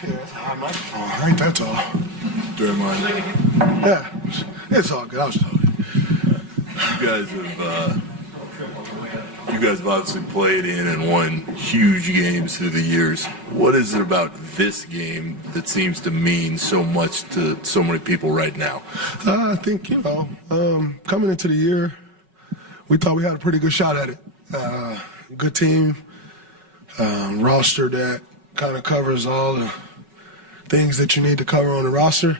Oh, ain't that tall. Draymond. Yeah, it's all good. I was just holding. You guys have obviously played in and won huge games through the years. What is it about this game that seems to mean so much to so many people right now? I think, coming into the year, we thought we had a pretty good shot at it. Good team, roster that kind of covers all the things that you need to cover on the roster.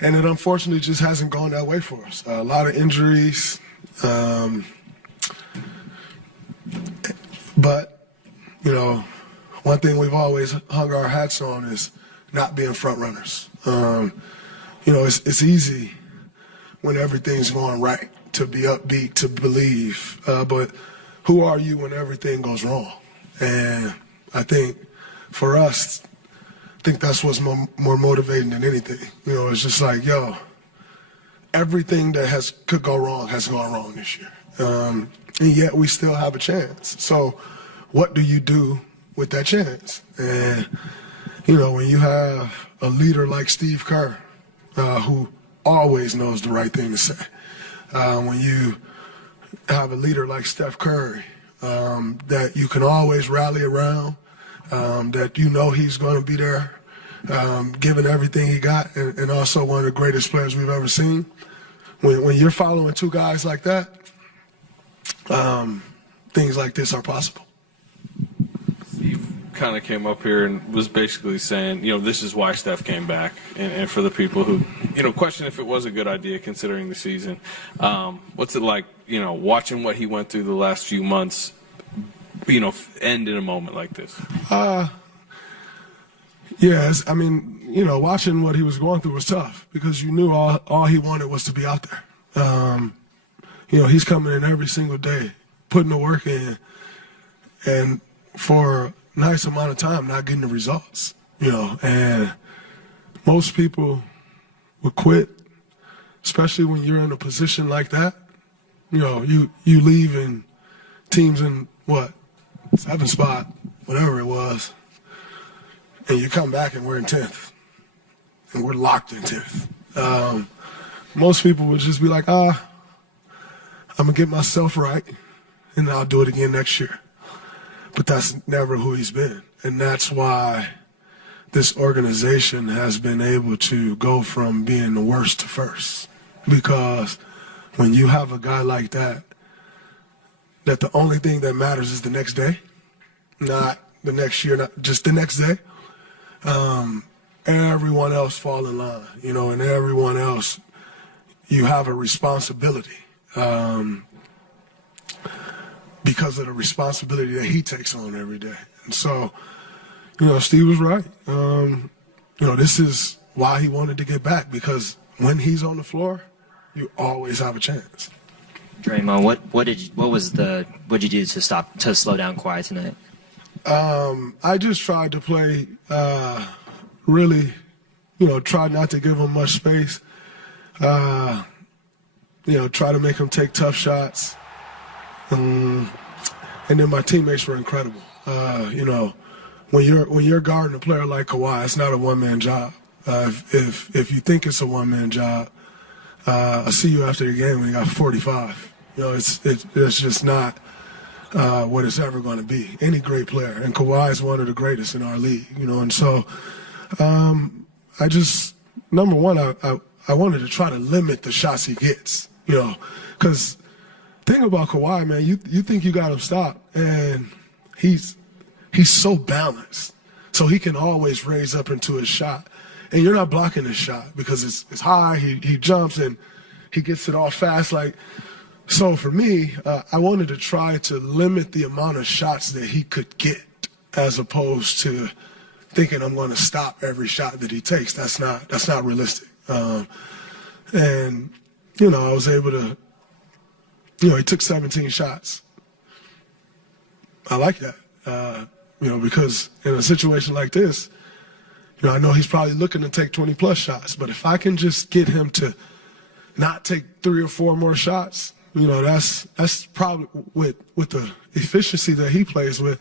And it unfortunately just hasn't gone that way for us. A lot of injuries. But, one thing we've always hung our hats on is not being front runners. It's easy when everything's going right to be upbeat, to believe. But who are you when everything goes wrong? And I think for us, that's what's more motivating than anything. It's just like, everything that could go wrong has gone wrong this year. And yet we still have a chance. So what do you do with that chance? And, when you have a leader like Steve Kerr, who always knows the right thing to say, when you have a leader like Steph Curry, that you can always rally around, that he's going to be there, giving everything he got, and also one of the greatest players we've ever seen. When you're following two guys like that, things like this are possible. Steve kind of came up here and was basically saying, this is why Steph came back. And for the people who, question if it was a good idea considering the season, what's it like, watching what he went through the last few months, end in a moment like this? Yes, watching what he was going through was tough because you knew all he wanted was to be out there. He's coming in every single day, putting the work in, and for a nice amount of time not getting the results, and most people would quit, especially when you're in a position like that. You leave in teams in, 7th spot, whatever it was, and you come back and we're in 10th, and we're locked in 10th. Most people would just be like, I'm going to get myself right, and I'll do it again next year. But that's never who he's been. And that's why this organization has been able to go from being the worst to first. Because when you have a guy like that the only thing that matters is the next day, not the next year, not just the next day, everyone else fall in line, and everyone else, you have a responsibility. Because of the responsibility that he takes on every day. And so, Steve was right. This is why he wanted to get back, because when he's on the floor, you always have a chance. Draymond, what did you do to slow down Kawhi tonight? I just tried to play really, try not to give him much space. Try to make him take tough shots. And then my teammates were incredible. When you're guarding a player like Kawhi, it's not a one-man job. If you think it's a one-man job, I'll see you after the game when you got 45. It's just not what it's ever going to be. Any great player, and Kawhi is one of the greatest in our league. And so I just, number one, I wanted to try to limit the shots he gets. Because thing about Kawhi, man, you think you got him stopped, and he's so balanced, so he can always raise up into his shot, and you're not blocking his shot because it's high. He jumps and he gets it off fast. So for me, I wanted to try to limit the amount of shots that he could get, as opposed to thinking I'm going to stop every shot that he takes. That's not realistic. And I was able to. He took 17 shots. I like that, because in a situation like this, I know he's probably looking to take 20-plus shots. But if I can just get him to not take 3 or 4 more shots, that's probably with the efficiency that he plays with,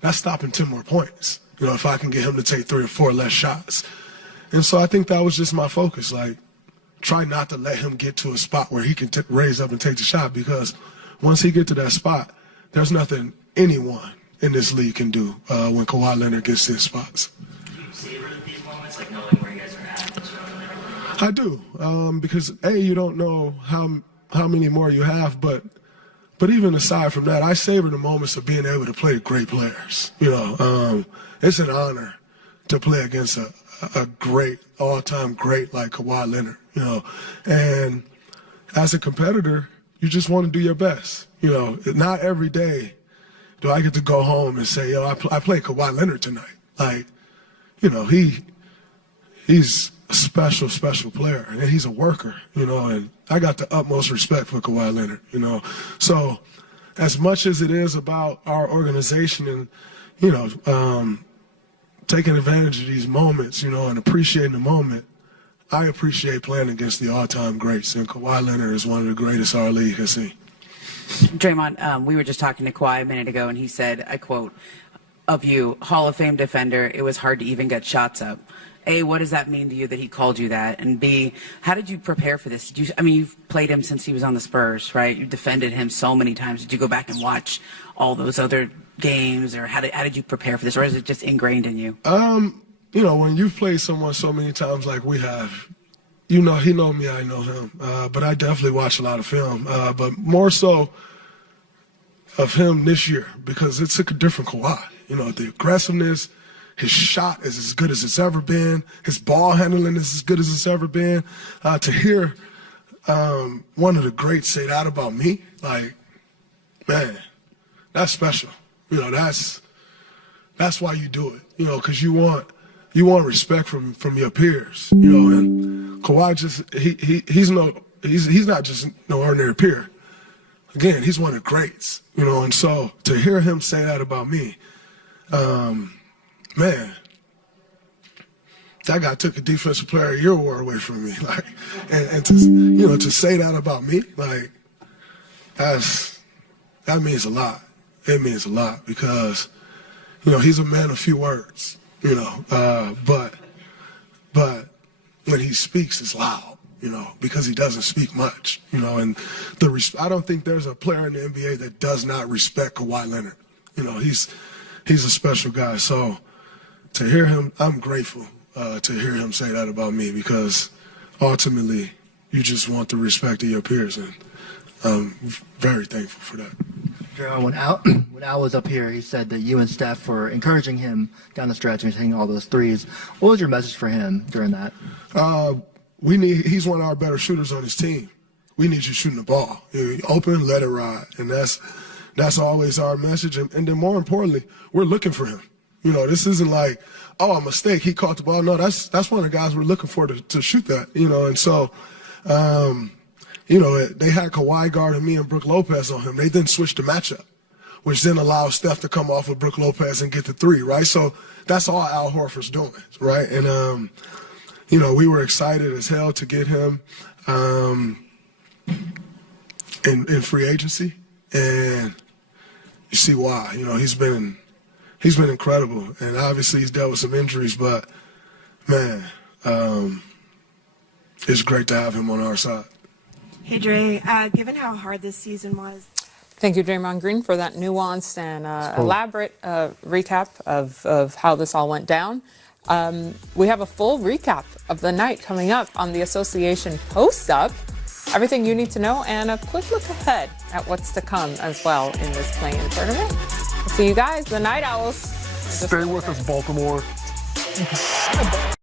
that's stopping 10 more points. You know, if I can get him to take 3 or 4 less shots. And so I think that was just my focus, like, try not to let him get to a spot where he can raise up and take the shot, because once he get to that spot, there's nothing anyone in this league can do when Kawhi Leonard gets to his spots. Do you savor these moments, like knowing where you guys are at? I do, because you don't know how many more you have, but even aside from that, I savor the moments of being able to play great players. You know, it's an honor to play against a great, all-time great like Kawhi Leonard. You know, and as a competitor, you just want to do your best. You know, not every day do I get to go home and say, yo, I played Kawhi Leonard tonight. Like, you know, he's a special, special player, and he's a worker, you know, and I got the utmost respect for Kawhi Leonard, you know. So as much as it is about our organization and, you know, taking advantage of these moments, you know, and appreciating the moment, I appreciate playing against the all-time greats, and Kawhi Leonard is one of the greatest our league has seen. Draymond, we were just talking to Kawhi a minute ago, and he said, I quote, of you, Hall of Fame defender, it was hard to even get shots up. A, what does that mean to you that he called you that? And B, how did you prepare for this? You've played him since he was on the Spurs, right? You defended him so many times. Did you go back and watch all those other games, or how did you prepare for this, or is it just ingrained in you? You know, when you've played someone so many times like we have, you know, he know me, I know him. But I definitely watch a lot of film, but more so of him this year, because it's a different Kawhi. You know, the aggressiveness, his shot is as good as it's ever been. His ball handling is as good as it's ever been. To hear one of the greats say that about me, like, man, that's special. You know, that's why you do it. You know, because you want respect from your peers. You know, and Kawhi he's not just no ordinary peer. Again, he's one of the greats. You know, and so to hear him say that about me, man, that guy took a Defensive Player of the Year award away from me. Like, and to, you know, to say that about me, like, that means a lot. It means a lot, because, you know, he's a man of few words, you know, but when he speaks, it's loud, you know, because he doesn't speak much, you know, and I don't think there's a player in the NBA that does not respect Kawhi Leonard. You know, he's a special guy. So to hear him, I'm grateful to hear him say that about me, because ultimately you just want the respect of your peers, and I'm very thankful for that. When Al was up here, he said that you and Steph were encouraging him down the stretch and hitting all those threes. What was your message for him during that? He's one of our better shooters on his team. We need you shooting the ball. You open, let it ride. And that's always our message. And then more importantly, we're looking for him. You know, this isn't like, oh, a mistake, he caught the ball. No, that's one of the guys we're looking for to shoot that, you know. And so, you know, they had Kawhi guarding me and Brook Lopez on him. They then switched the matchup, which then allows Steph to come off of Brook Lopez and get the three, right? So that's all Al Horford's doing, right? And, you know, we were excited as hell to get him in free agency, and you see why. You know, he's been incredible, and obviously he's dealt with some injuries, but, man, it's great to have him on our side. Hey, Dre, given how hard this season was. Thank you, Draymond Green, for that nuanced and elaborate recap of how this all went down. We have a full recap of the night coming up on the association post-up. Everything you need to know, and a quick look ahead at what's to come as well in this play-in tournament. See you guys, the Night Owls. Stay with us, Baltimore.